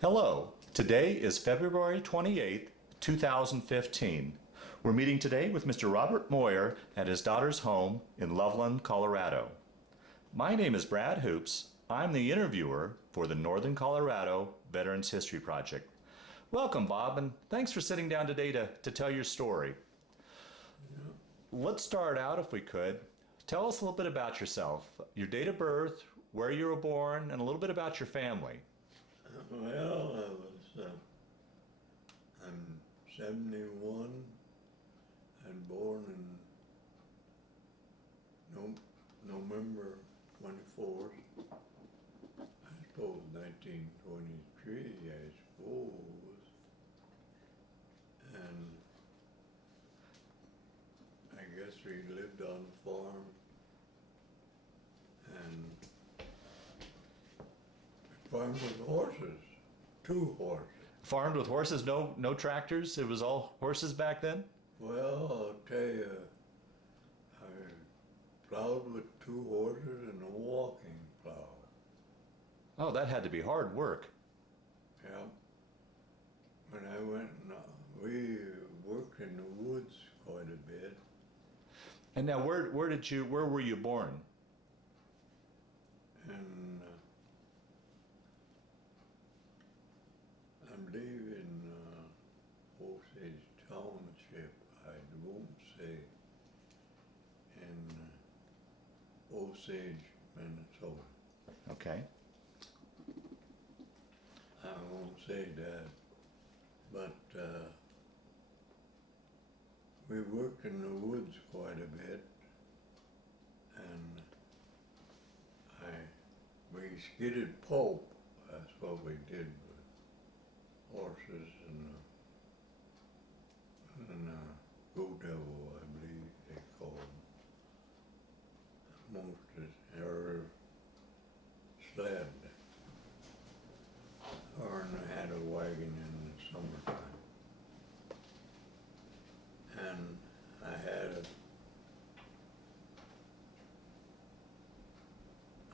Hello, today is February 28th, 2015. We're meeting today with Mr. Robert Moyer at his daughter's home in Loveland, Colorado. My name is Brad Hoops. I'm the interviewer for the Northern Colorado Veterans History Project. Welcome, Bob, and thanks for sitting down today to tell your story. Let's start out, if we could. Tell us a little bit about yourself, your date of birth, where you were born, and a little bit about your family. Well, I'm 71 and born in November 24th, I suppose 1923, I suppose. And I guess we lived on a farm and farmed with horses, 2 horses. Farmed with horses, no tractors? It was all horses back then? Well, I'll tell you, I plowed with 2 horses and a walking plow. Oh, that had to be hard work. Yeah. When I went, we worked in the woods quite a bit. And now, where were you born? And I believe in Osage Township, I won't say, in Osage, Minnesota. Okay. I won't say that, but we worked in the woods quite a bit, and we skidded pulp. That's what we did with horses and go devil, I believe they call them. Most or sled, or had a wagon in the summertime. And I had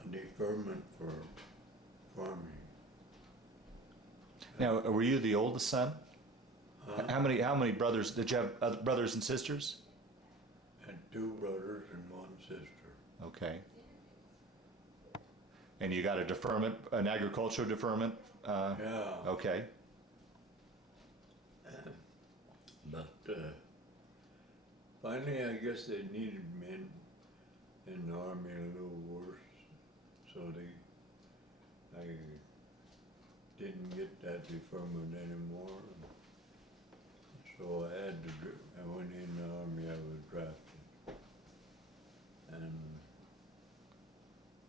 a deferment for farming. Now, were you the oldest son? Huh? How many brothers did you have? Other brothers and sisters? I had 2 brothers and 1 sister. Okay. And you got a deferment, an agricultural deferment? Yeah. Okay. But finally, I guess they needed men in the army a little worse, so I didn't get that deferment anymore. So I went in the army, I was drafted. And,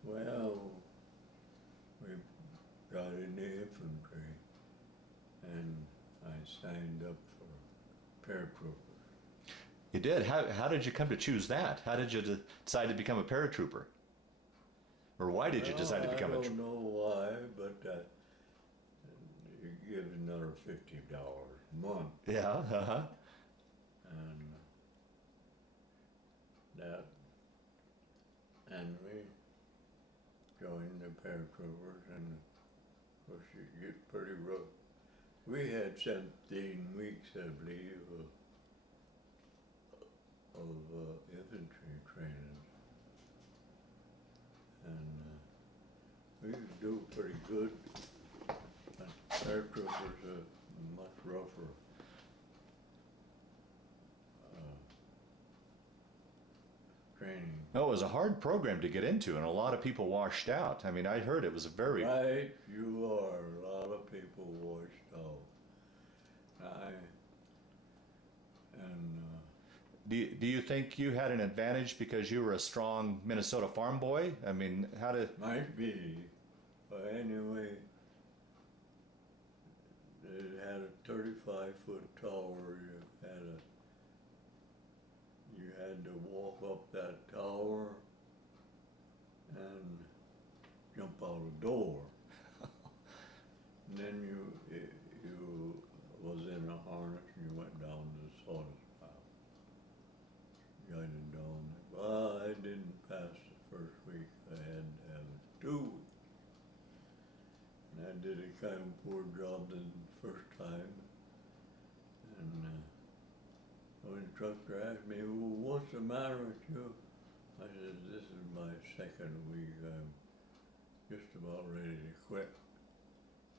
well, we got in the infantry, and I signed up for paratrooper. You did. How did you come to choose that? How did you decide to become a paratrooper? Or why did you decide to become a I don't know why, but you give another $50 a month. Yeah, uh-huh. And that, and we joined the paratroopers, and of course you get pretty rough. We had 17 weeks, I believe, of infantry training, and we could do pretty good. Paratroopers are much rougher. Training. No, it was a hard program to get into, and a lot of people washed out. I mean, I heard it was a very... Right, you are. A lot of people washed out. Do you think you had an advantage because you were a strong Minnesota farm boy? I mean, how did... Might be, but anyway, it had a 35-foot tower. You had to walk up that tower and jump out a door. And then you was in a harness and you went down to the sawdust pile. Guided down there. Well, I didn't pass the first week. I had to have it 2 weeks. And that did a kind of poor job the first time. And when the truck driver asked me, well, what's the matter with you? I said, this is my second week. I'm just about ready to quit.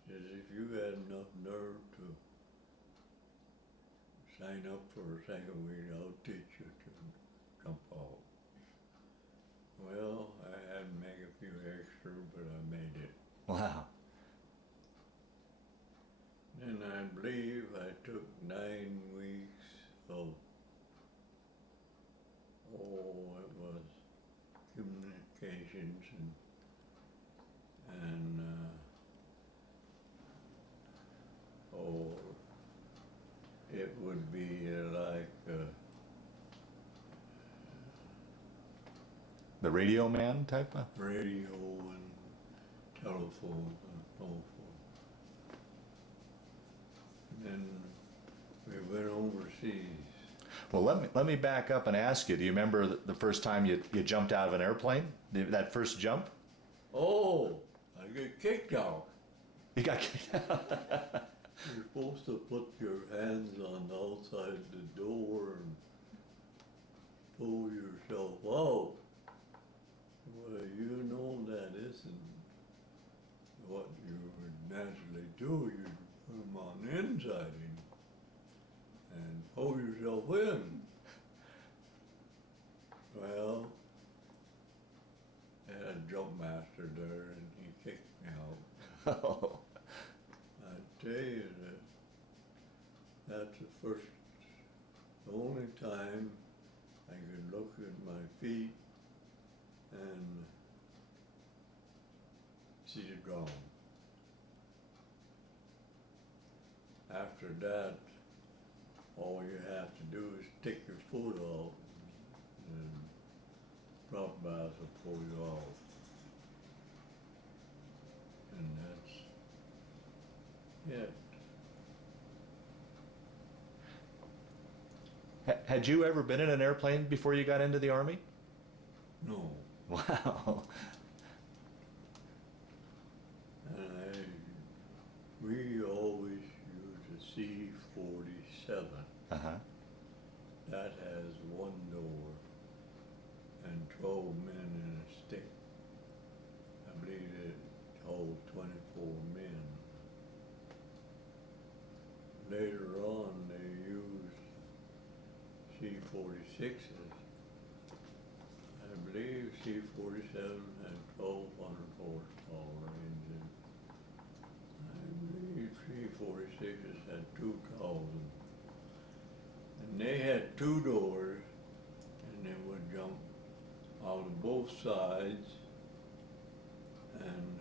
He says, if you had enough nerve to sign up for a second week, I'll teach you to jump off. Well, I had to make a few extra, but I made it. Wow. And I believe I took 9 weeks of, it was communications and it would be like The radio man type of? radio and telephone and so forth. And then we went overseas. Well, let me back up and ask you. Do you remember the first time you jumped out of an airplane? That first jump? Oh, I get kicked out. You got kicked out. You're supposed to put your hands on the outside the door and pull yourself out. Well, you know that isn't what you would naturally do. You put them on the inside and pull yourself in. Well, I had a jump master there and he kicked me out. Oh. I tell you that's the only time I could look at my feet and see the ground. After that, all you have to do is take your foot off and drop bass will pull you off. And that's it. Had you ever been in an airplane before you got into the Army? No. Wow. And we always use a C-47. Uh-huh. That has one door and 12 men in a stick. I believe it holds 24 men. Later on, they used C-46s. I believe C-47 had 1,200 horsepower engine. I believe C-46s had 2,000. And they had 2 doors, and they would jump out of both sides, and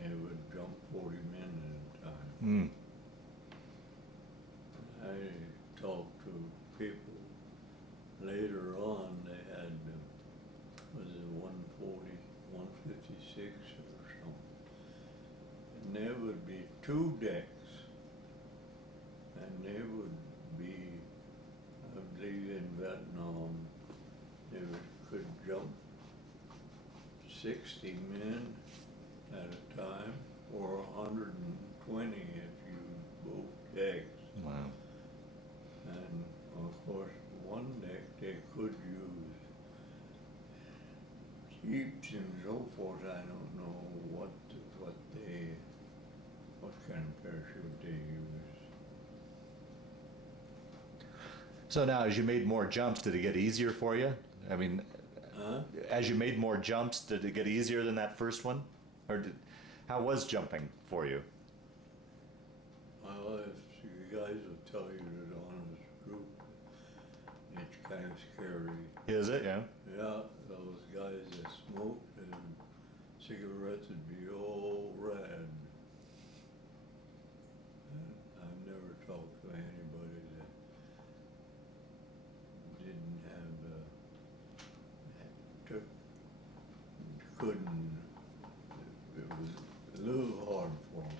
they would jump 40 men at a time. Mm. I talked to people later on, they had, was it 140, 156 or something. And there would be 2 decks, and they would be, I believe in Vietnam, they could jump 60 men at a time, or 120 if you both decks. Wow. And of course, one deck they could use jeeps and so forth. I don't know what kind of parachute they use. So now, as you made more jumps, did it get easier for you? I mean, as you made more jumps, did it get easier than that first one? Or how was jumping for you? Well, you guys will tell you that on this group, it's kind of scary. Is it? Yeah. Yeah, those guys that smoked and cigarettes would be all red. And I've never talked to anybody that didn't have couldn't. It was a little hard for them.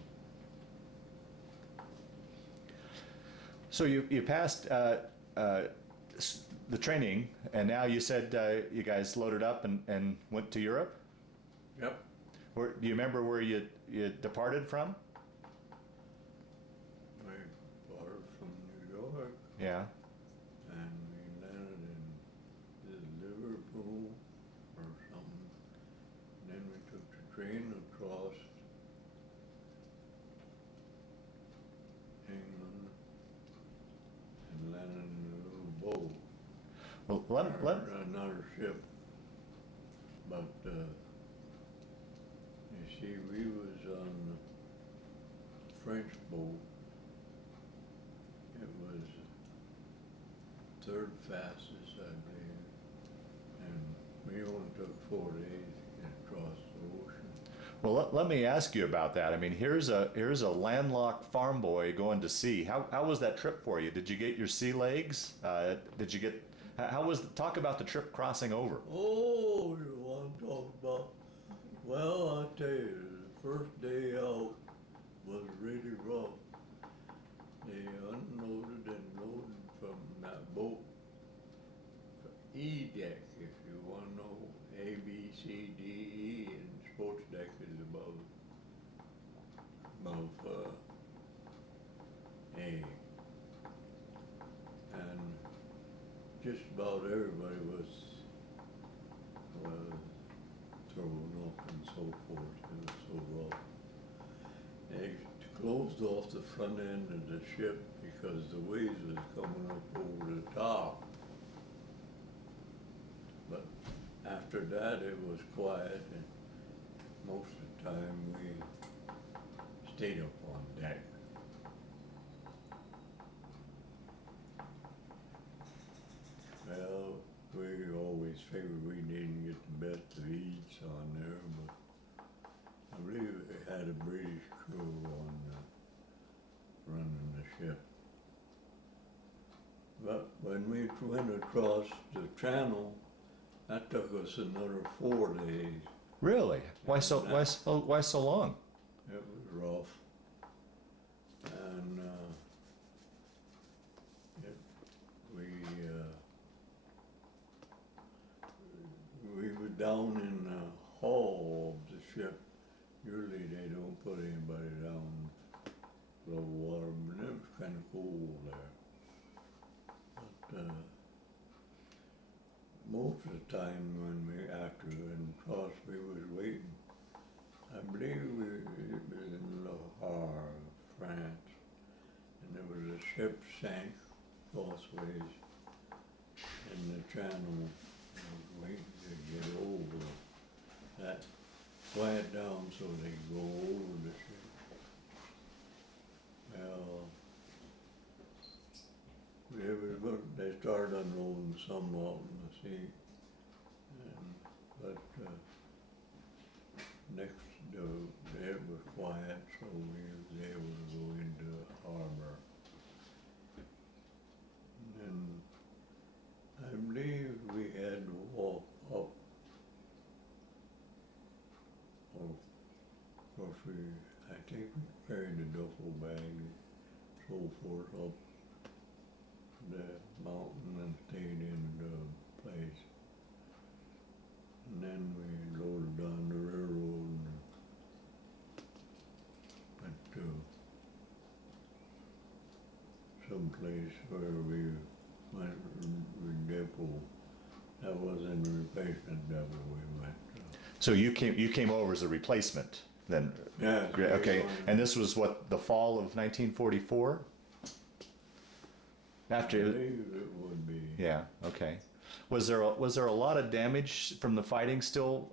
So you passed the training, and now you said you guys loaded up and went to Europe? Yep. Do you remember where you departed from? We started from New York Yeah. and we landed in Liverpool or something. And then we took the train across England and landed in a little boat. Well, Or another ship. But you see, we was on the French boat. It was third fastest, I believe, and we only took 4 days to get across the ocean. well, let me ask you about that. I mean, here's a landlocked farm boy going to sea. How was that trip for you? Did you get your sea legs? Did you get how was talk about the trip crossing over? Oh, you want to talk about? Well, I tell you, the first day out was really rough. They unloaded and loaded from that boat. E deck, if you want to know, A, B, C, D, E, and sports deck is above A. And just about everybody was thrown up and so forth. It was so rough. They closed off the front end of the ship because the waves was coming up over the top. But after that, it was quiet, and most of the time we stayed up on deck. Well, we always figured we didn't get the best of each on there, but I believe we had a British crew on running the ship. But when we went across the channel, that took us another 4 days. Really? Why so long? It was rough. And we were down in the hull of the ship. Usually they don't put anybody down below water, but it was kind of cool there. But most of the time after we went across, we was waiting. I believe it was in Le Havre, France, and there was a ship sank crossways in the channel. I was waiting to get over that, quiet down so they could go over the ship. Well, they started unloading some out in the sea, but next day it was quiet, so we was able to go into the harbor. And I believe we had to walk up, of course I think we carried a duffel bag and so forth up the mountain and stayed in the place. And then we loaded down the railroad and went to some place where we went with depot. That was in the replacement depot we went to. So you came over as a replacement then? Yeah. Okay. And this was what, the fall of 1944? I After. believe it would be. Yeah. Okay. Was there a lot of damage from the fighting still?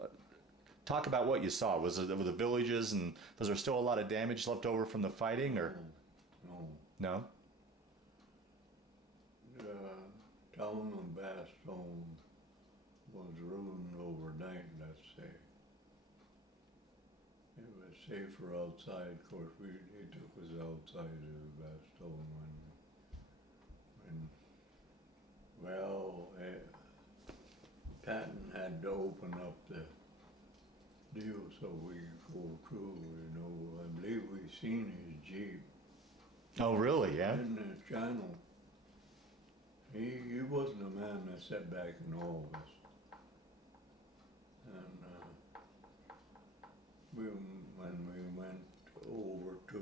Talk about what you saw. Was it the villages, and was there still a lot of damage left over from the fighting, or No. no? The town of Bastogne was ruined overnight, let's say. It was safer outside. Of course, they took us outside of Bastogne Patton had to open up the deal so we could go through, I believe we seen his Jeep. Oh, really? Yeah. In the channel. He wasn't a man that sat back in all of us. And when we went over to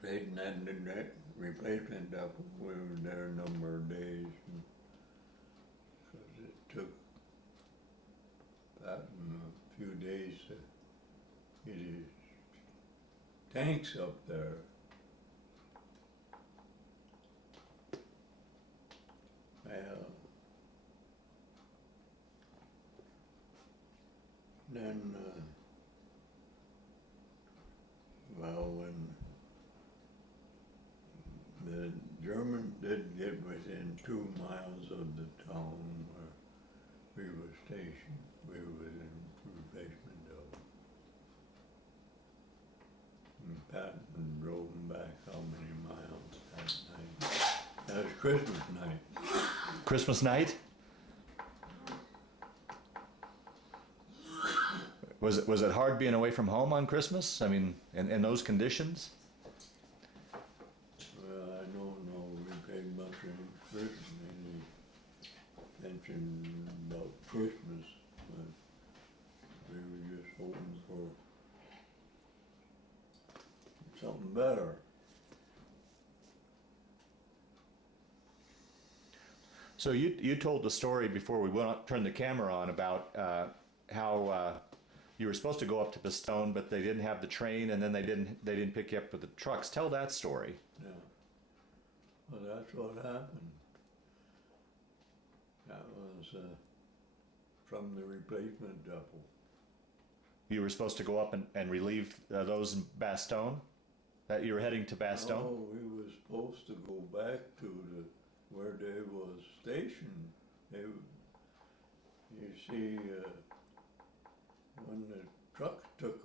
Clayton had the replacement depot, we were there a number of days. Because it took that a few days to get his tanks up there. Well, then, when the Germans did get within 2 miles of the town where we were stationed, we were in replacement of. And Patton drove them back how many miles that night? That was Christmas night. Christmas night? Was it hard being away from home on Christmas? I mean, in those conditions? Well, I don't know, we paid much any mention about Christmas, but we were just hoping for something better. So you told the story before we turned the camera on about how you were supposed to go up to Bastogne, but they didn't have the train, and then they didn't pick you up with the trucks. Tell that story. Yeah. Well, that's what happened. That was from the replacement depot. You were supposed to go up and relieve those in Bastogne? That you were heading to Bastogne? No, we were supposed to go back to where they was stationed. You see, when the truck took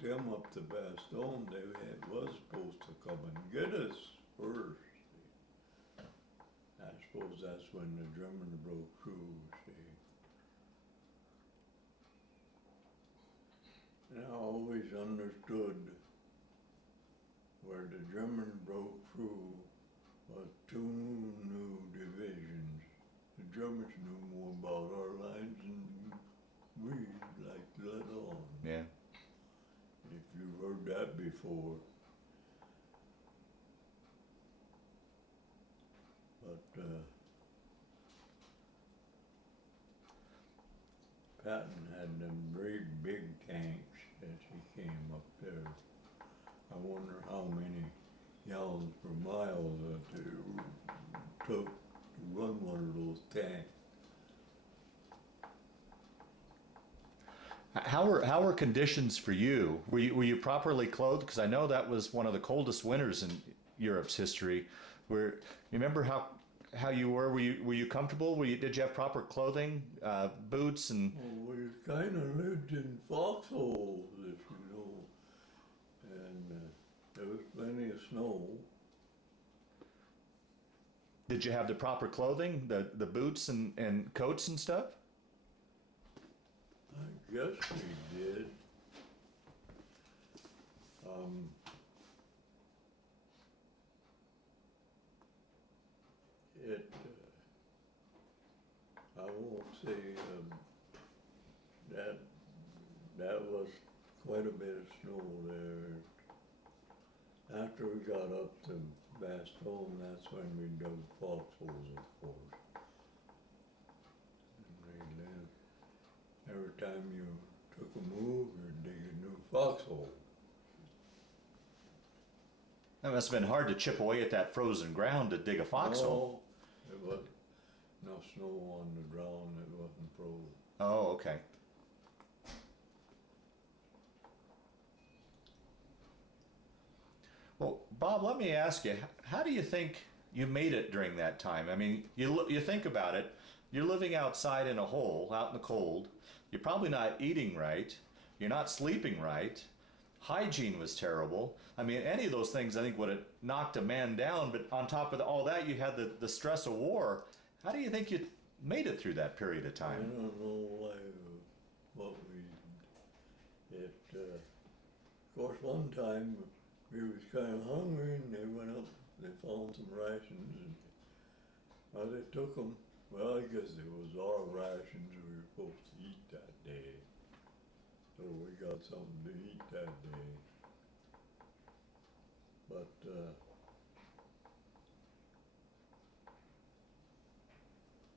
them up to Bastogne, they was supposed to come and get us first. I suppose that's when the Germans broke through, see. And I always understood where the Germans broke through was 2 new divisions. The Germans knew more about our lines than we like to let on. Yeah. If you've heard that before. But Patton had them great big tanks as he came up there. I wonder how many gallons per mile that it took to run one of those tanks. How were conditions for you? Were you properly clothed? Because I know that was one of the coldest winters in Europe's history. You remember how you were? Were you comfortable? Did you have proper clothing, boots, and? Well, we kind of lived in foxholes, if you know, and there was plenty of snow. Did you have the proper clothing, the boots and coats and stuff? I guess we did. I won't say that was quite a bit of snow there. After we got up to Bastogne, that's when we dug foxholes, of course. And we lived. Every time you took a move, you'd dig a new foxhole. That must have been hard to chip away at that frozen ground to dig a foxhole. No, there wasn't enough snow on the ground, it wasn't frozen. Oh, okay. Well, Bob, let me ask you, how do you think you made it during that time? I mean, you think about it, you're living outside in a hole, out in the cold. You're probably not eating right. You're not sleeping right. Hygiene was terrible. I mean, any of those things I think would have knocked a man down, but on top of all that, you had the stress of war. How do you think you made it through that period of I time? don't know what we did. Of course, one time we was kind of hungry and they went up, they found some rations and they took them. Well, I guess it was our rations we were supposed to eat that day. So we got something to eat that day. But,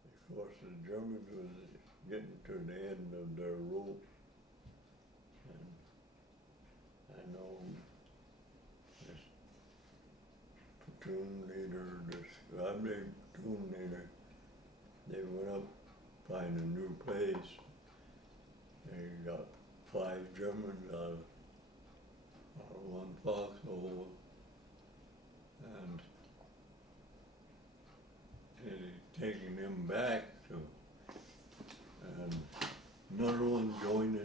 of course, the Germans was getting to the end of their rope. And I know this platoon leader, this goddamn platoon leader, they went up, find a new place. They got 5 Germans out of one foxhole, and they taking them back to, and another one joined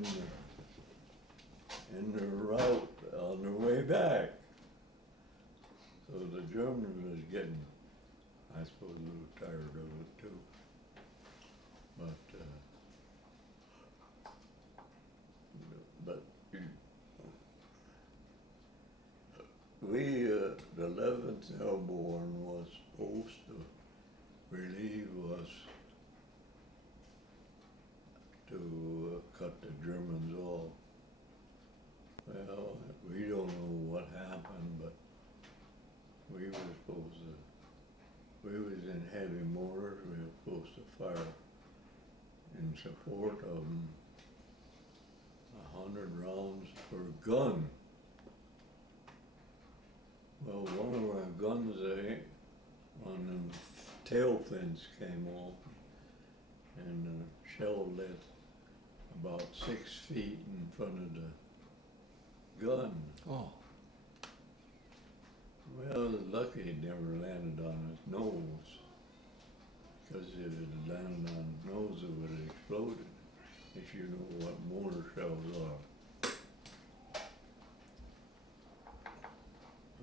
in the route on their way back. So the Germans was getting, I suppose, a little tired of it too. But we, the 11th Airborne was supposed to relieve us to cut the Germans off. Well, we don't know what happened, but we were supposed to, we was in heavy mortars, we were supposed to fire in support of them 100 rounds per gun. Well, one of our guns on the tail fins came off, and the shell lit about 6 feet in front of the gun. Oh. Well, lucky it never landed on his nose, because if it had landed on his nose, it would have exploded, if you know what mortar shells are.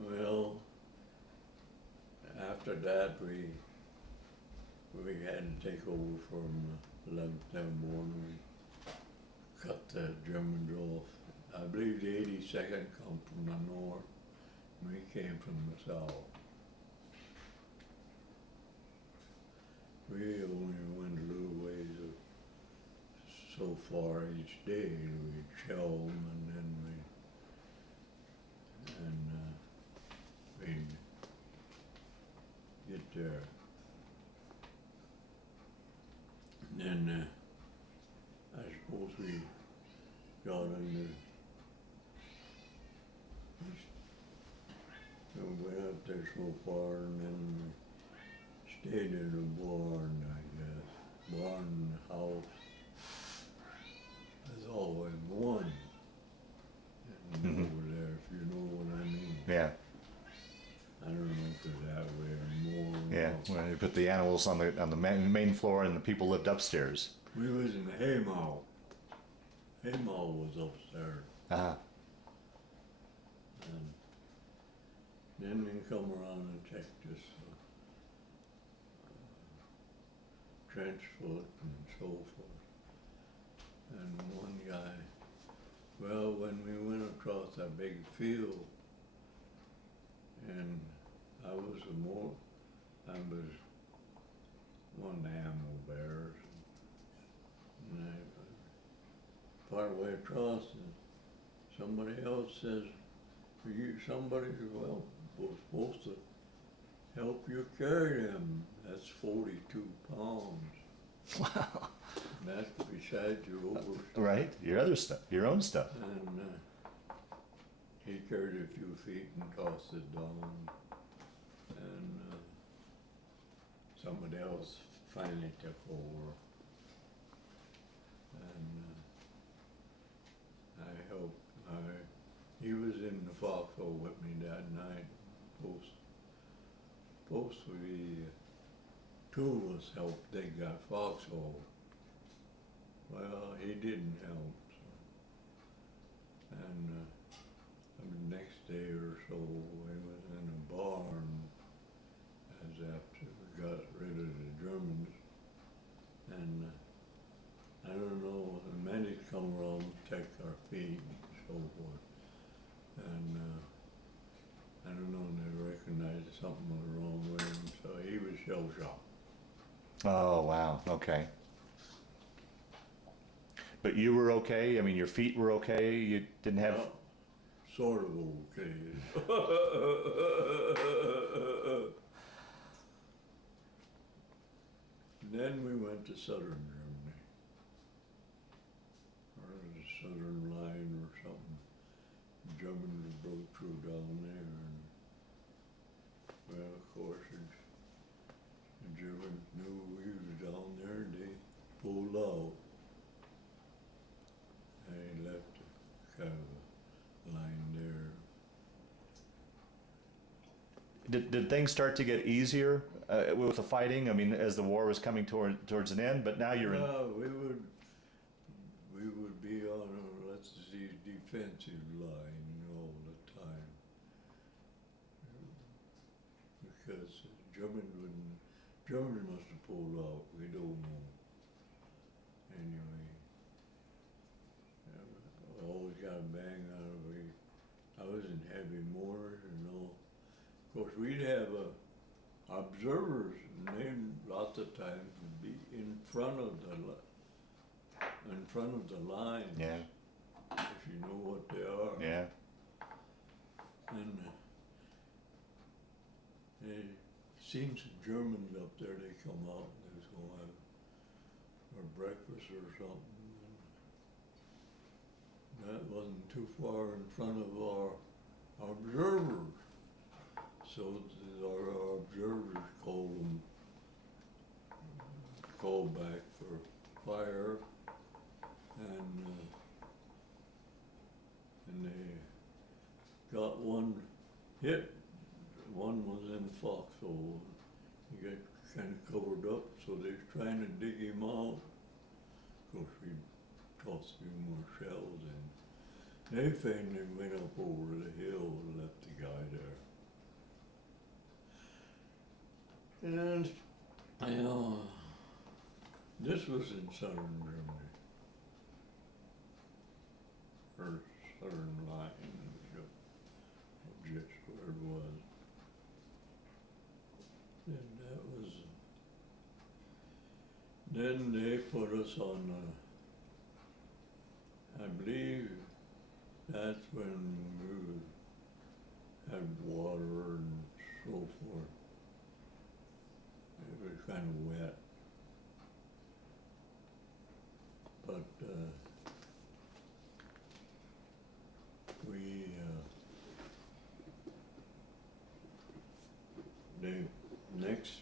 Well, after that, we had to take over from 11th Airborne. We cut the Germans off. I believe the 82nd come from the north. We came from the south. We only went a little ways so far each day. We'd shell them, and then we'd get there. And then I suppose we got in we went up there so far, and then we stayed in a barn, I guess. Barn house. There's always one over there, if you know what I mean. Yeah. I don't know if they're that way or more. Yeah. Well, you put the animals on the main floor, and the people lived upstairs. We was in Haymow. Haymow was upstairs. Uh-huh. And then we come around and check this trench foot and so forth. And one guy, well, when we went across that big field, and I was one of the animal bearers, and I part way across, and somebody else says, somebody well, was supposed to help you carry them. That's 42 pounds. Wow. And that's besides your overstuff. Right. Your other stuff. Your own stuff. And he carried a few feet and tossed it down. And somebody else finally took over. And he was in the foxhole with me that night. Supposedly, 2 of us helped dig that foxhole. Well, he didn't help. So. And the next day or so, we was in a barn as after we got rid of the Germans. And I don't know, the medics come around and check our feet and so forth. And I don't know, they recognized something was wrong with him, so he was shell-shocked. Oh, wow. Okay. But you were okay? I mean, your feet were okay? You didn't have... Yeah, sort of okay. Then we went to southern Germany, or the southern line or something. Germans broke through down there, and well, of course, the Germans knew we was down there, and they pulled out. They left kind of a line there. Did things start to get easier with the fighting? I mean, as the war was coming towards an end, but now you're in... We would be on a, let's see, defensive line all the time. Because Germans must have pulled out, we don't know. Anyway, I always got a bang out of it. I was in heavy mortars and all. Of course, we'd have observers, and they lots of times would be in front of the lines. Yeah. If you know what they are. Yeah. And they seen some Germans up there. They come out and they was going to have or breakfast or something. And that wasn't too far in front of our observers. So our observers called back for fire, and they got one hit. One was in the foxhole. He got kind of covered up, so they was trying to dig him out. Of course, we tossed a few more shells, and they finally went up over the hill and left the guy there. And, this was in southern Germany, or southern line, just where it was. And then they put us on, I believe that's when we had water and so forth. It was kind of wet. But the next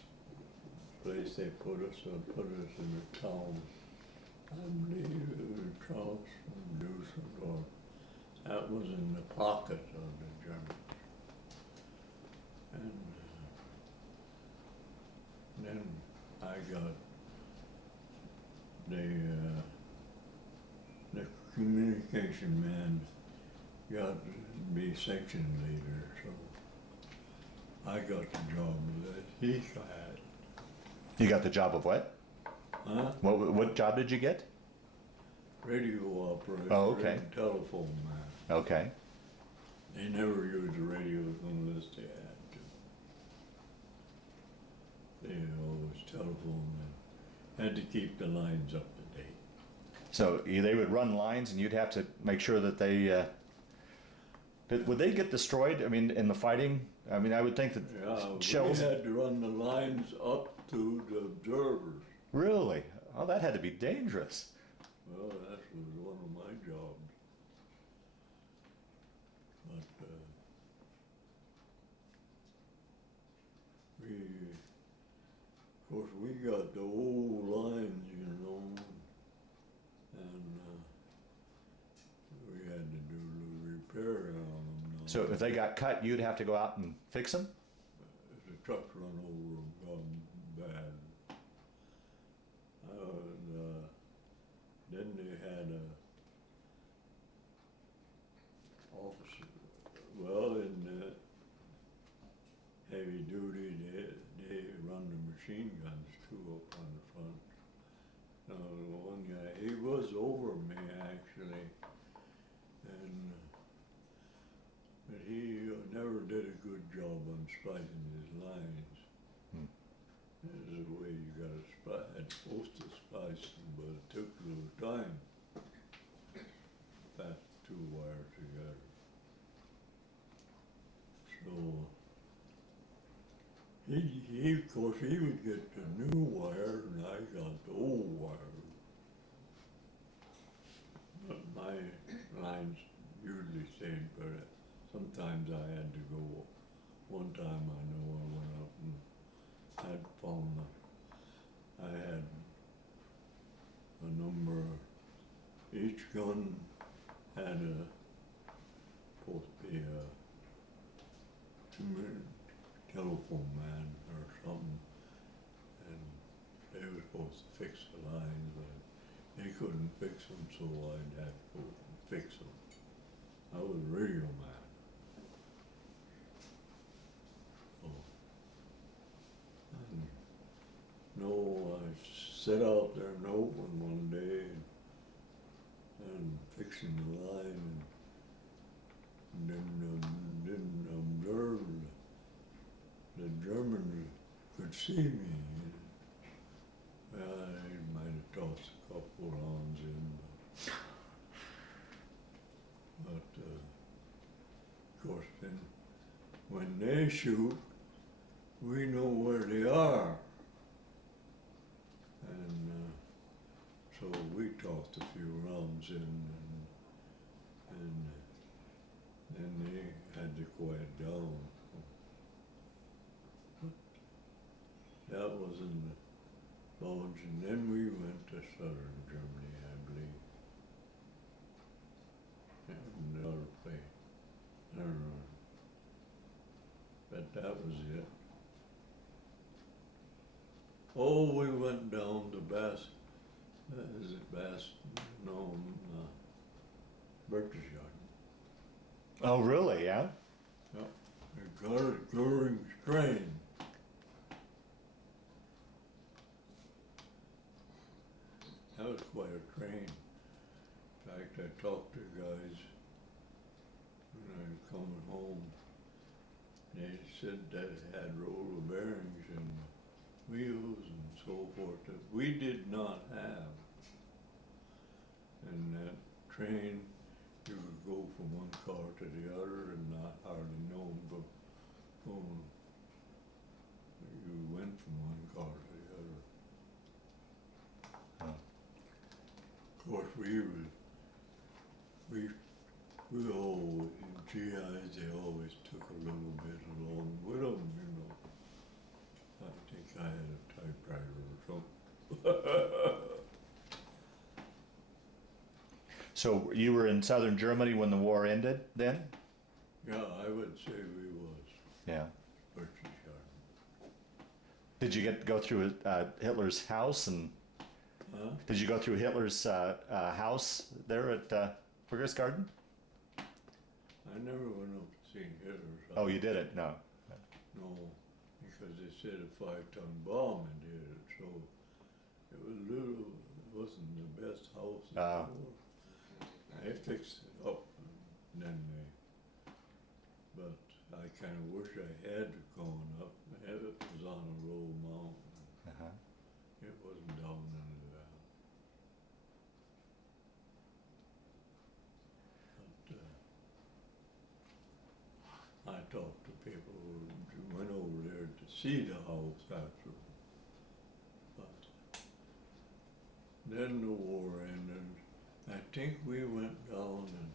place they put us in the town. I believe it was Charleston, Dusseldorf. That was in the pocket of the Germans. And then I got the communication man got to be section leader, so I got the job that he had. You got the job of what? Huh? What job did you get? Radio operator. Oh, okay. And telephone man. Okay. They never used the radios unless they had to. They always telephone and had to keep the lines up to date. So they would run lines, and you'd have to make sure that they. Would they get destroyed? I mean, in the fighting. I mean, I would think that shells. We had to run the lines up to the observers. Really? Oh, that had to be dangerous. Well, that was one of my jobs. But of course, we got the old lines, and we had to do the repair on them. So if they got cut, you'd have to go out and fix them? If the trucks run over them, gone bad. Then they had a officer. Well, in heavy duty, they run the machine guns too up on the front. One guy, he was over me actually, but he never did a good job on splicing his lines. There's a way you got to splice, supposed to splice them, but it took a little time. Of course, he would get the new wire and I got the old wire. But my lines usually stayed, but sometimes I had to go. One time I know I went up and had found I had a number, each gun had supposed to be a telephone man or something, and they were supposed to fix the lines, but they couldn't fix them, so I'd have to go fix them. I was a radio man. So, and no, I sat out there in the open one day and fixing the line and didn't observe the Germans could see me. I might have tossed a couple rounds in, but of course then when they shoot, we know where they are. And so we tossed a few rounds in and then they had to quiet down. That was in the Bulge, and then we went to southern Germany, I believe. And another place. I don't know. But that was it. Oh, we went down to Bass, is it Bass? No, Berkshire. Oh, really? Yeah? Yep. We got a Goering train. That was quite a train. In fact, I talked to guys when I was coming home. They said that it had roller bearings and wheels and so forth that we did not have. And that train, you could go from one car to the other and not hardly know, but you went from one car to the other. Of course, we all, GIs, they always took a little bit along with them, you know. I think I had a typewriter or something. So you were in southern Germany when the war ended then? Yeah, I would say we was Yeah. Berkshire. Did you go through Hitler's house and Huh? did you go through Hitler's house there at Garden? I never went up to see Hitler's house. Oh, you didn't? No. No, because they said a 5-ton bomb and did it, so it was little, it wasn't the best house in the world. I fixed it up and then but I kind of wish I had gone up. It was on a low mountain. Uh-huh. It wasn't down in the valley. But I talked to people who went over there to see the house after. But then the war ended. I think we went down and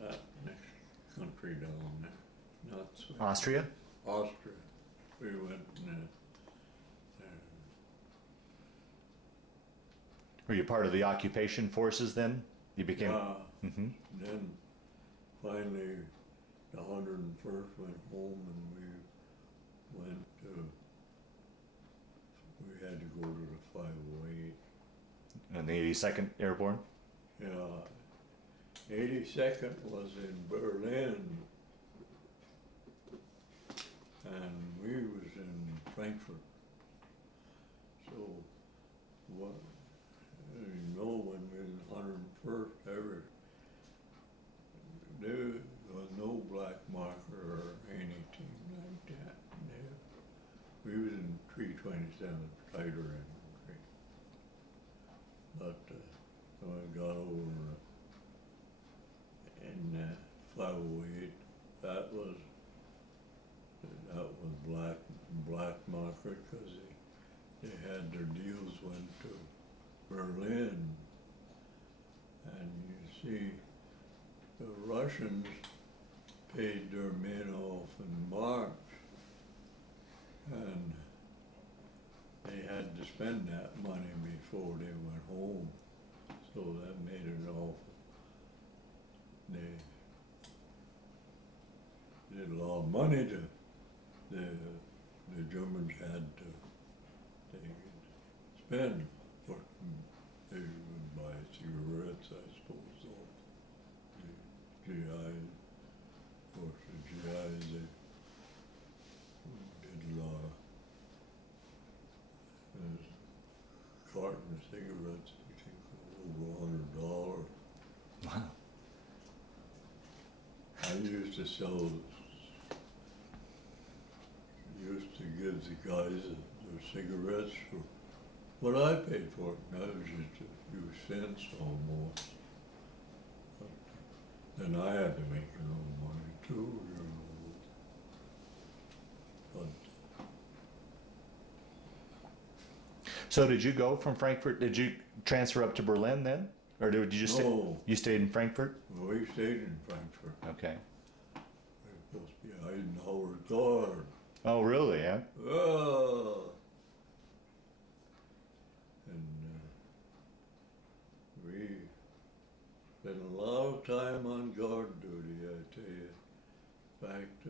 that next country down there, not Sweden. Austria? Austria. We went there. Were you part of the occupation forces then? You became. Then finally the 101st went home and we had to go to the 508. And the 82nd Airborne? Yeah, 82nd was in Berlin, and we was in Frankfurt. So, what, you know, when we was in 101st, there was no black marker or anything like that. We was in 327 Fighter Infantry. But when I got over in 508, that was Frankfurt because they had their deals went to Berlin. And you see, the Russians paid their men off in March, and they had to spend that money before they went home, so that made it awful. They did a lot of money to the Germans had to spend, but they would buy cigarettes, I suppose, or the GIs, of course the GIs, they did a lot of carton of cigarettes, I think over $100. Wow. I used to give the guys their cigarettes for what I paid for it. That was just a few cents almost. But then I had to make a little money too, you know. But So did you go from Frankfurt? Did you transfer up to Berlin then? Or did you just no, you stayed in Frankfurt? we stayed in Frankfurt. Okay. We were supposed to be Eisenhower Guard. Oh, really? Yeah. And we spent a lot of time on guard duty, I tell you. In fact,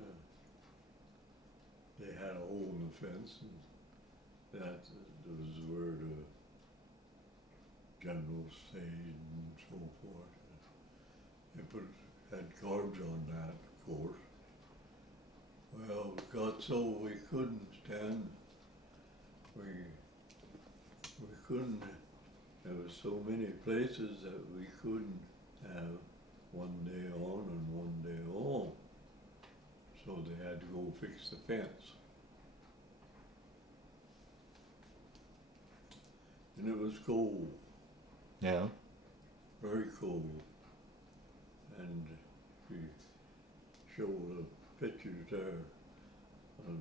they had a hole in the fence, and that was where the generals stayed and so forth. They had guards on that, of course. Well, it got so we couldn't stand, we couldn't, there was so many places that we couldn't have one day on and one day off. So they had to go fix the fence. And it was cold, Yeah. very cold. And we showed the pictures there of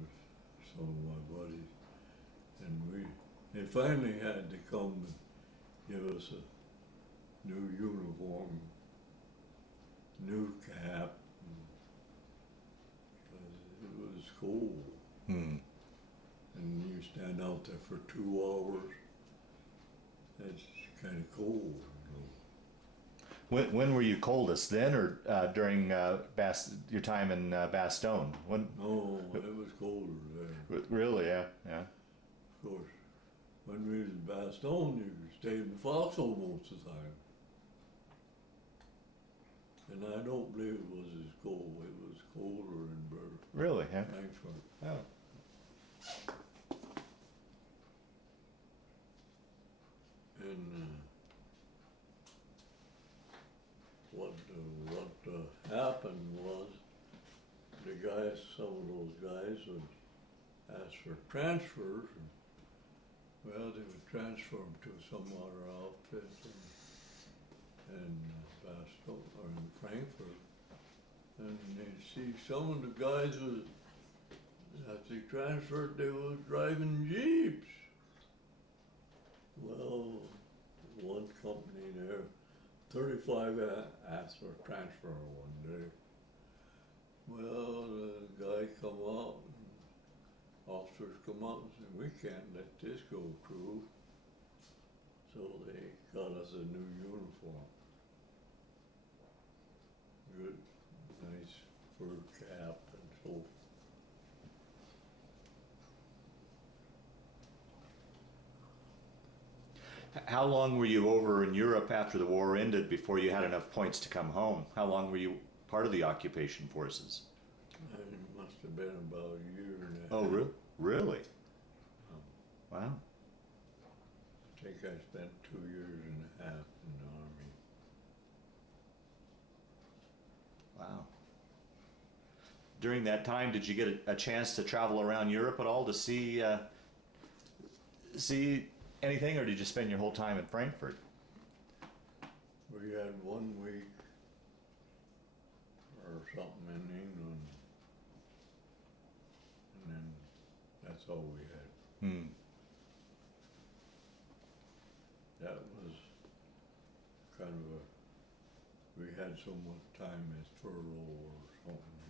some of my buddies. And they finally had to come and give us a new uniform, new cap, because it was cold. Hmm. And you stand out there for 2 hours, it's kind of cold, you know. When were you coldest then, or during your time in Bastogne? When? No, it was colder there. Really? Yeah. Yeah. Of course, when we was in Bastogne, you stayed in the foxhole most of the time. And I don't believe it was as cold. It was colder in Really? Yeah. Frankfurt. Oh. And what happened was the guys, some of those guys would ask for transfers, and well, they would transfer them to some other outfit in Bastogne or in Frankfurt, and they'd see some of the guys as they transferred, they were driving Jeeps. Well, one company there, 35 asked for a transfer one day. Well, the guy come out, and officers come out and said, we can't let this go through. So they got us a new uniform. Good, nice fur cap and so forth. How long were you over in Europe after the war ended before you had enough points to come home? How long were you part of the occupation forces? It must have been about a year and a half. Oh, really? Wow. I think I spent 2 years and a half in the Army. Wow. During that time, did you get a chance to travel around Europe at all to see anything, or did you spend your whole time in Frankfurt? We had 1 week or something in England, and then that's all we had. Hmm. That was kind of we had so much time as furlough or something,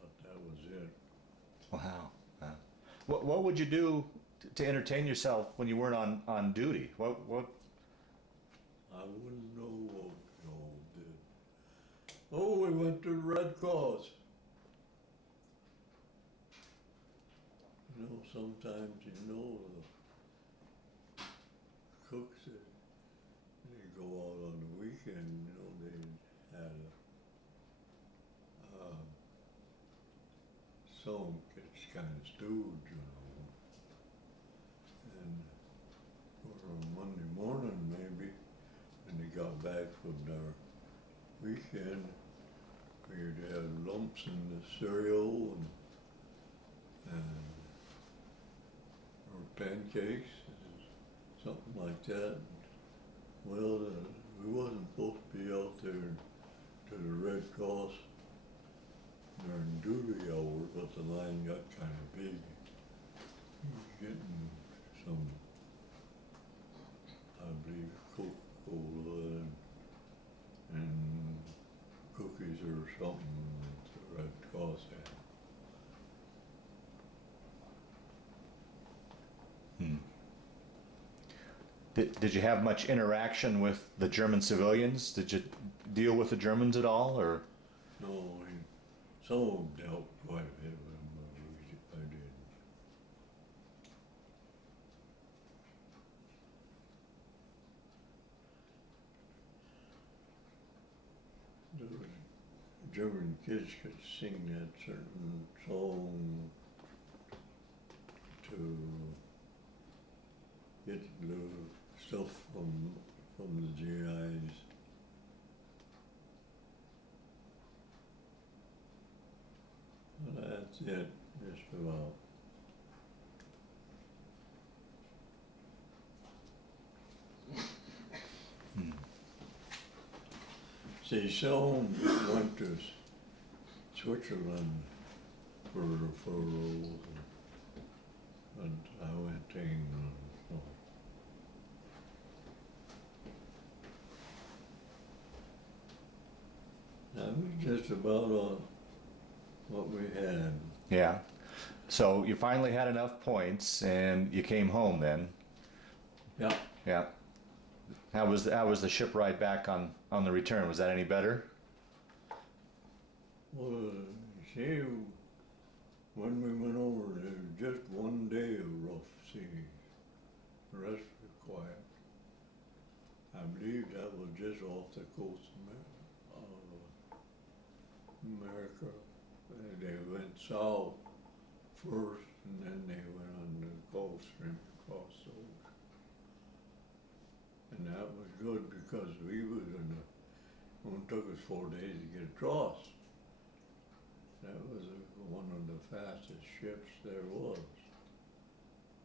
but that was it. Wow. Wow. What would you do to entertain yourself when you weren't on duty? What? I wouldn't know what we all did. Oh, we went to the Red Cross. Sometimes the cooks, they go out on the weekend, they had some gets kind of stewed, and for a Monday morning maybe, when they got back from their weekend, we'd have lumps in the cereal and or pancakes, something like that. Well, we wasn't supposed to be out there to the Red Cross during duty hour, but the line got kind of big. We was getting some, I believe, Coca-Cola and cookies or something that the Red Cross had. Hmm. Did you have much interaction with the German civilians? Did you deal with the Germans at all, or? No, some of them dealt quite a bit with them, but I didn't. The German kids could sing that certain song to get the stuff from the GIs. That's it, just about. Hmm. See, some went to Switzerland for referrals, and I went to England. So. That was just about what we had. Yeah. So you finally had enough points, and you came home then. Yeah. Yeah. How was the ship ride back on the return? Was that any better? Well, see, when we went over, there was just one day of rough sea. The rest was quiet. I believe that was just off the coast of America. They went south first, and then they went on the Gulf Stream across the ocean. And that was good because we was only took us 4 days to get across. That was one of the fastest ships there was.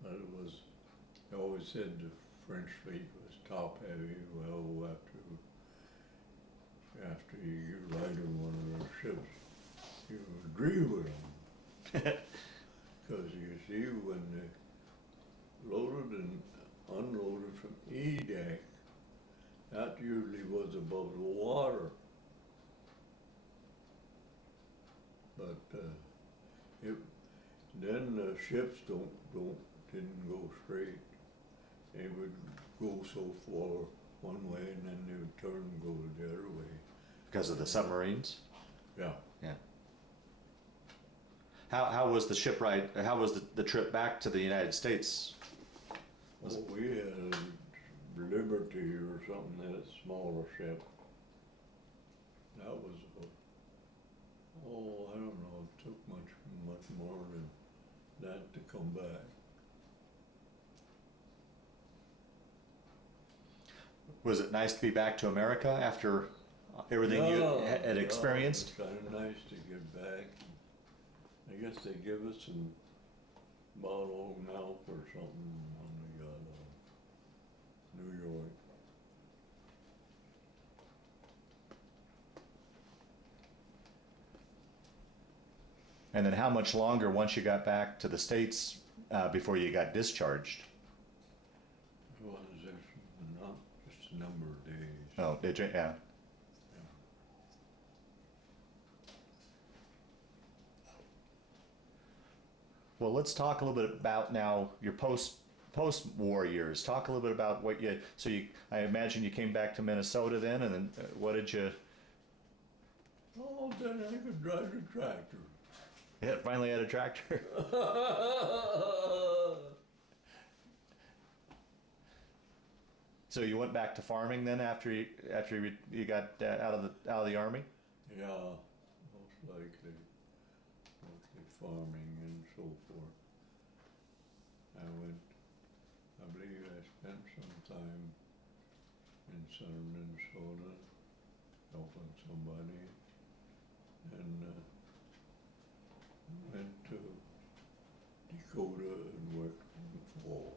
But it was, they always said the French fleet was top heavy. Well, after you ride in one of their ships, you agree with them. Because you see, when they loaded and unloaded from E-deck, that usually was above the water. But then the ships didn't go straight. They would go so far one way and then they would turn and go the other way. Because of the submarines? Yeah. Yeah. How was the ship ride? How was the trip back to the United States? Well, we had Liberty or something, that smaller ship. That was, I don't know, it took much more than that to come back. Was it nice to be back to America after everything you had experienced? It was kind of nice to get back. I guess they give us some bottled milk or something when we got New York. And then how much longer once you got back to the States before you got discharged? Well, there's not just a number of days. Oh, did you? Yeah. Well, let's talk a little bit about now your post-war years. Talk a little bit about what you. So you, I imagine you came back to Minnesota then, and then what did you? Oh, then I could drive the tractor. Yeah, finally had a tractor. So you went back to farming then after you got out of the army? Yeah, most likely. Mostly farming and so forth. I believe I spent some time in southern Minnesota helping somebody, and went to Dakota and worked in the fall.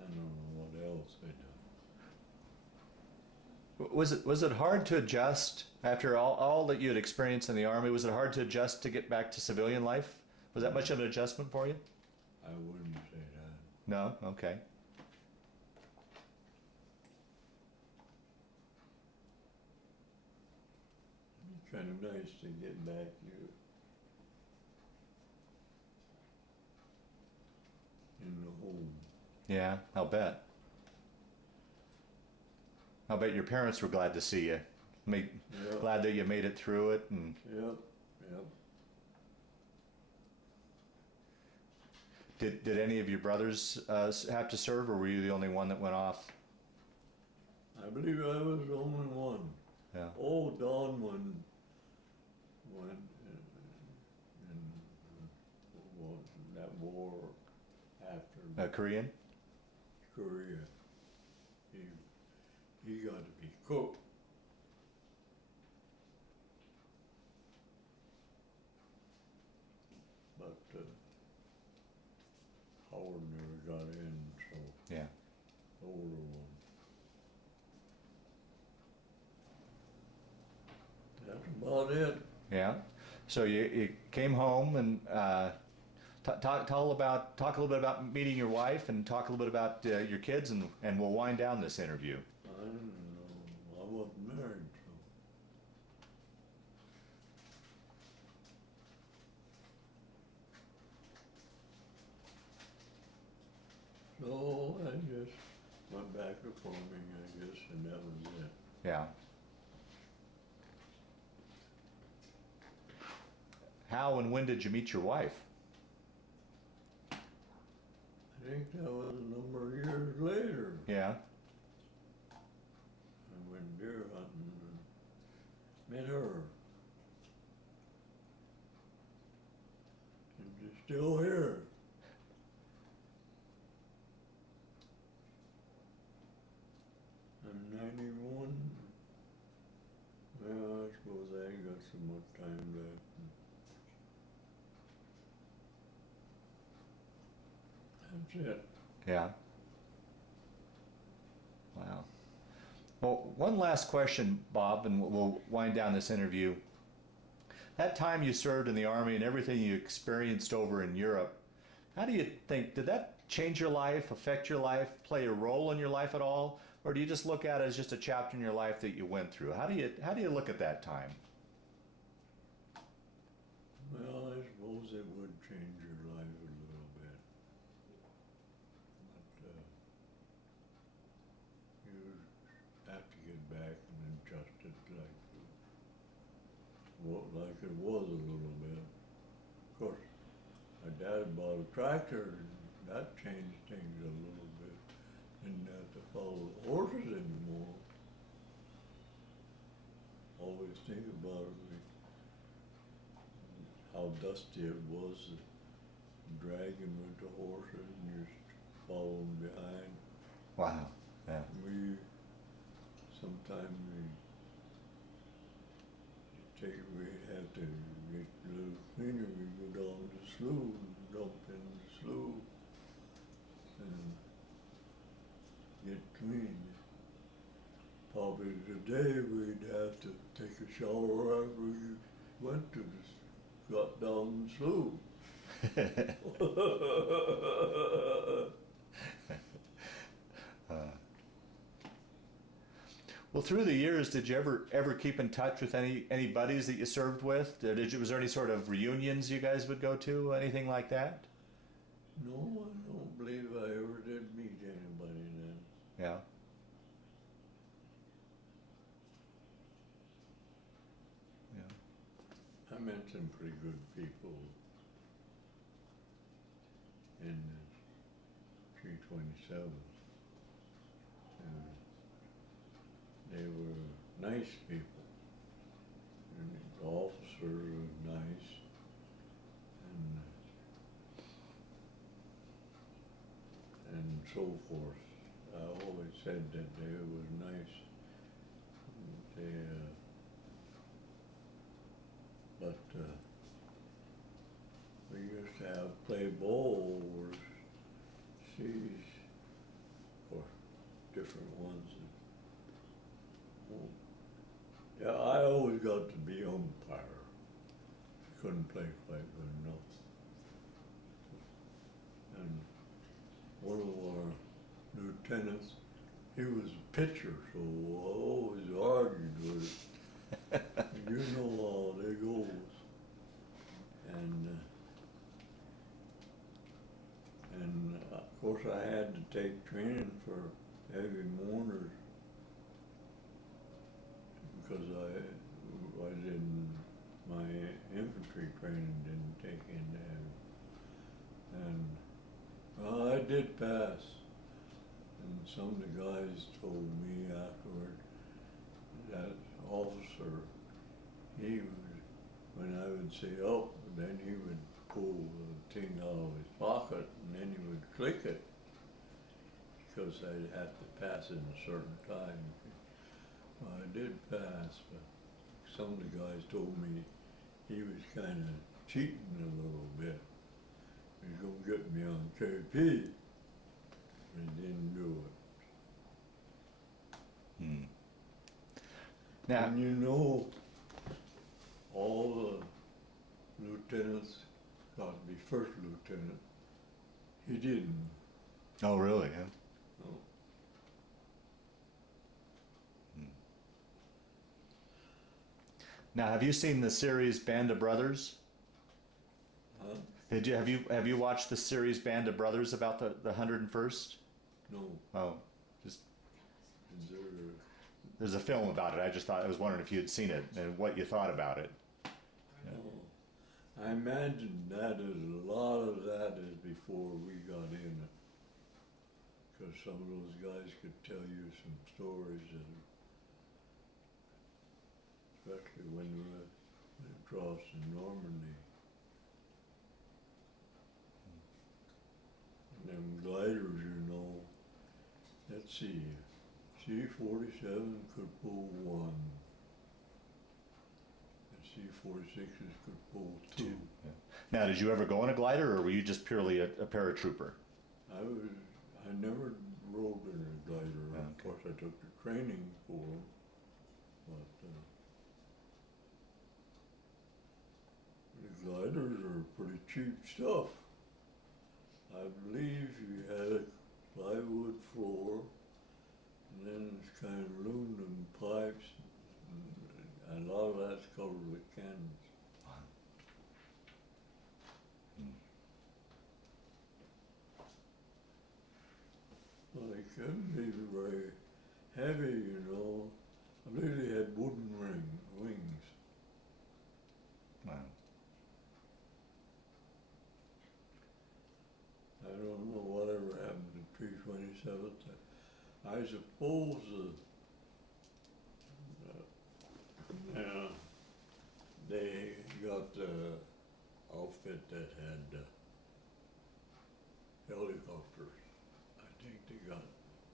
I don't know what else I done. Was it hard to adjust after all that you had experienced in the army? Was it hard to adjust to get back to civilian life? Was that much of an adjustment for you? I wouldn't say that. No? Okay. It's kind of nice to get back in the home. Yeah, I'll bet. I'll bet your parents were glad to see you. Yep. Glad that you made it through it. And Yep, yep. did any of your brothers have to serve, or were you the only one that went off? I believe I was the only one. Yeah. Oh, Don went in that war after Korean? Korea. He got to be cook. But Howard never got in, so Yeah. the older one. That's about it. Yeah. So you came home and talk a little bit about meeting your wife, and talk a little bit about your kids, and we'll wind down this interview. I don't know. I wasn't married, so. So I just went back to farming, I guess, and that was it. Yeah. How and when did you meet your wife? I think that was a number of years later. Yeah. I went deer hunting and met her. And she's still here. I'm 91. Well, I suppose I ain't got so much time left. That's it. Yeah. Wow. Well, one last question, Bob, and we'll wind down this interview. That time you served in the Army and everything you experienced over in Europe, how do you think, did that change your life, affect your life, play a role in your life at all? Or do you just look at it as just a chapter in your life that you went through? How do you look at that time? Well, I suppose it would change your life a little bit. But you have to get back and adjust it like it was a little bit. Of course, my dad bought a tractor, and that changed things a little bit. Didn't have to follow the horses anymore. Always think about it, how dusty it was, dragging with the horses and just following behind. Wow. Yeah. Sometimes we'd have to get a little cleaner, we'd go down the slough and dump in the slough and get clean. Probably today we'd have to take a shower after we went to the, got down the slope. Well, through the years, did you ever keep in touch with any buddies that you served with? Was there any sort of reunions you guys would go to, anything like that? No, I don't believe I ever did meet anybody then. Yeah. Yeah. I met some pretty good people in the 327. They were nice people, and the officer was nice, and so forth. I always said that they was nice. They, we used to have play ball overseas for different ones. Yeah, I always got to be umpire. Couldn't play quite good enough. And one of our lieutenants, he was a pitcher, so I always argued with him. You know how they goes. And of course I had to take training for heavy mourners because I didn't, my infantry training didn't take into heavy. And I did pass. And some of the guys told me afterward that officer, he would, when I would say, oh, then he would pull the thing out of his pocket and then he would click it because I'd have to pass in a certain time. Well, I did pass, but some of the guys told me he was kind of cheating a little bit. He was going to get me on KP, but he didn't do it. Hmm. Now, And you know, all the lieutenants got to be first lieutenant. He didn't. oh really? Yeah. No. Now, have you seen the series Band of Brothers? Huh? Have you watched the series Band of Brothers about the 101st? No. Oh, just Is there? there's a film about it. I was wondering if you had seen it and what you thought about it. No. I imagine that is a lot of that is before we got in it. Because some of those guys could tell you some stories, especially when we went across in Normandy. And them gliders, you know, let's see, C-47 could pull one. And C-46s could pull two. Yeah. Now, did you ever go on a glider, or were you just purely a paratrooper? I never rode in a glider. Okay. Of course, I took the training for them, but the gliders are pretty cheap stuff. I believe you had a plywood floor, and then it's kind of aluminum pipes, and a lot of that's covered with canvas. Well, they couldn't be very heavy, you know. I believe they had wooden wings. Wow. I don't know whatever happened to 327th. I suppose they got the outfit that had helicopters. I think they got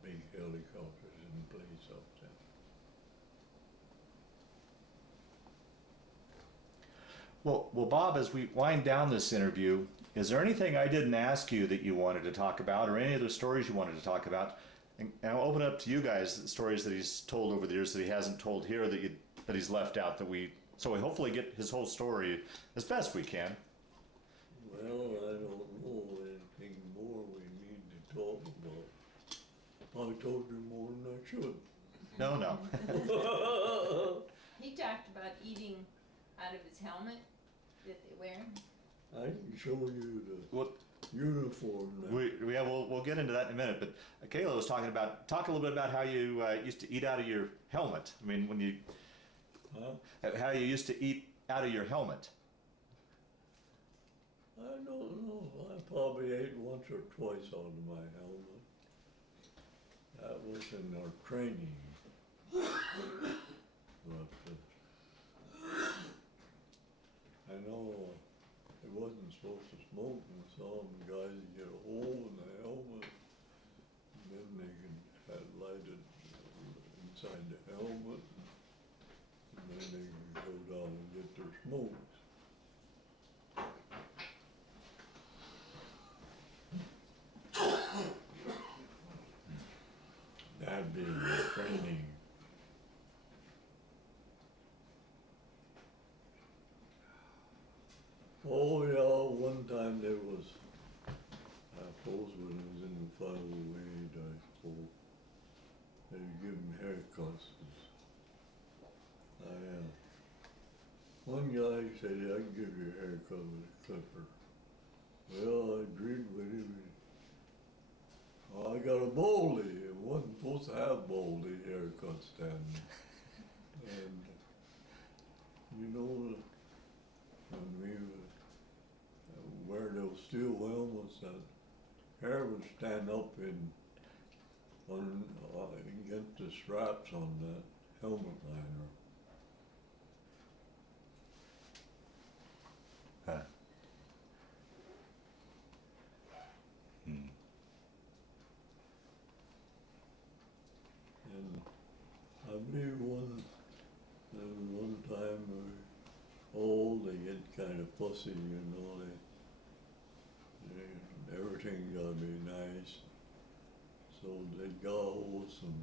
big helicopters in place up there. Well, Bob, as we wind down this interview, is there anything I didn't ask you that you wanted to talk about, or any other stories you wanted to talk about And I'll open it up to you guys, the stories that he's told over the years that he hasn't told here that he's left out so we hopefully get his whole story as best we can. Well, I don't know anything more we need to talk about. I told you more than I should. No. He talked about eating out of his helmet that they wear. I can show you the Well, uniform now. we'll get into that in a minute. But Kayla was talk a little bit about how you used to eat out of your helmet. I mean, when you how you used to eat out of your helmet. I don't know. I probably ate once or twice out of my helmet. That was in our training. But I know it wasn't supposed to smoke, and some guys get a hole in the helmet, and then they can light it inside the helmet, and then they can go down and get their smokes. That'd be the training. Oh yeah, one time there was, I suppose when I was in the 508, I suppose, they'd give him haircuts. One guy said, I can give you a haircut with a clipper. Well, I agreed with him. I got a boldy. It wasn't supposed to have boldy haircuts then. And, you know, when we wear those steel helmets, that hair would stand up against the straps on that helmet liner. Huh. And I believe one time, they get kind of fussy, you know, everything gotta be nice. So they got hold of some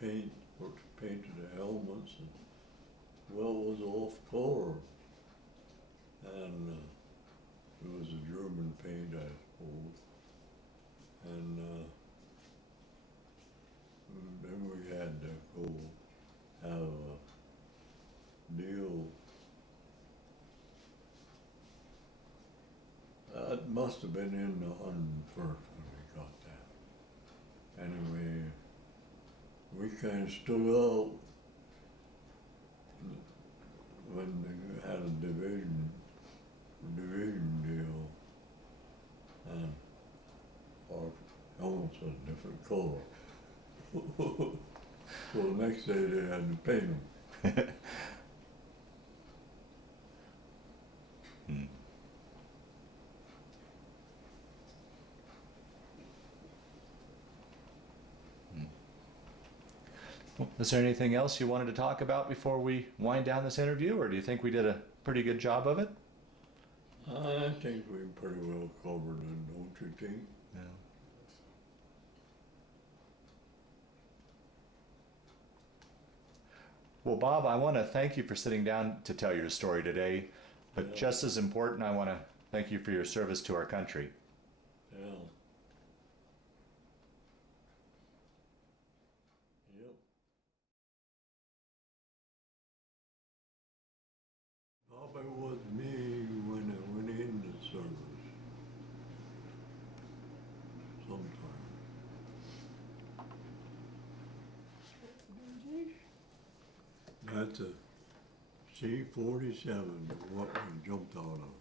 paint, or painted the helmets, and well, it was off color. And it was a German paint, I suppose. And then we had to go have a deal. It must have been in the 101st when we got that. Anyway, we kind of stood out when they had a division deal, and our helmets was a different color. So the next day they had to paint them. Well, is there anything else you wanted to talk about before we wind down this interview, or do you think we did a pretty good job of it? I think we pretty well covered it, don't you think? Yeah. Well, Bob, I want to thank you for sitting down to tell your story today, but Yeah. just as important, I want to thank you for your service to our country. Yeah. Yep. Probably was me when I went into service. Sometime. That's a C-47, what we jumped out of.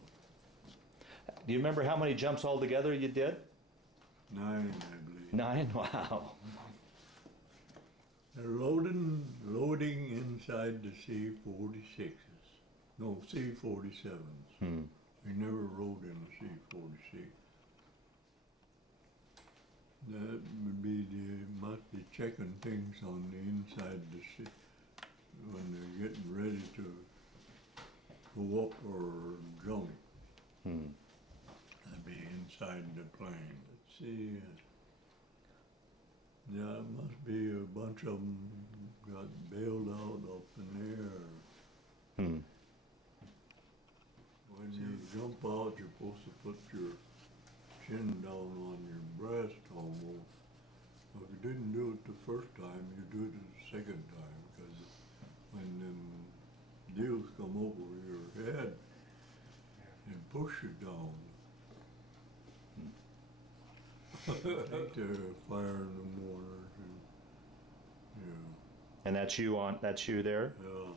Do you remember how many jumps altogether you did? 9, I believe. 9? Wow. They're loading inside the C-46s. No, C-47s. We never rode in a C-46. That would be must be checking things on the inside the C when they're getting ready to go up or jump. That'd be inside the plane. see. Yeah, it must be a bunch of them got bailed out up in there. Hmm. When you jump out, you're supposed to put your chin down on your breast almost. If you didn't do it the first time, you do it the second time, because when them deals come over your head and push you down, I think they're firing the mortars and, And that's you there? yeah.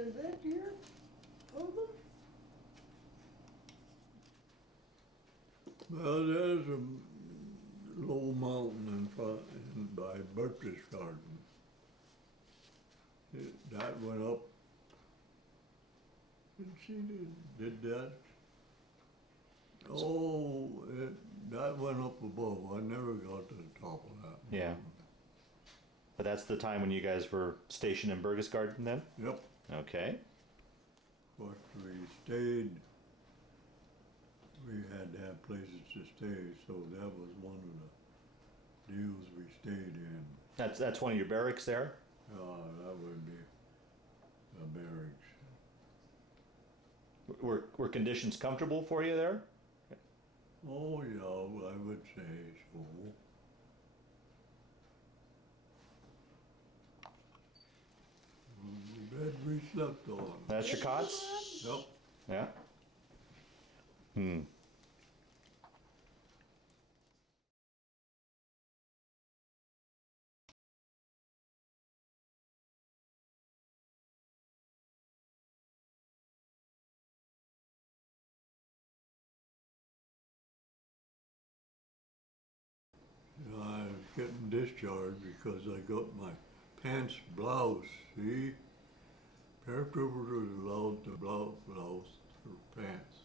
Is that your home? Well, there's a low mountain in front, by Berkeley's garden. That went up. Did she did that? Oh, that went up above. I never got to the top of that. Yeah. But that's the time when you guys were stationed in Berchtesgaden then? Yep. Okay. But we stayed. We had to have places to stay, so that was one of the deals we stayed in. That's one of your barracks there? That would be the barracks. Were conditions comfortable for you there? Oh, yeah, I would say so. The bed we slept on. That's your cots? Yep. Yeah. Hmm. I was getting discharged because I got my pants blouse, see? Paratroopers are allowed to blouse for pants.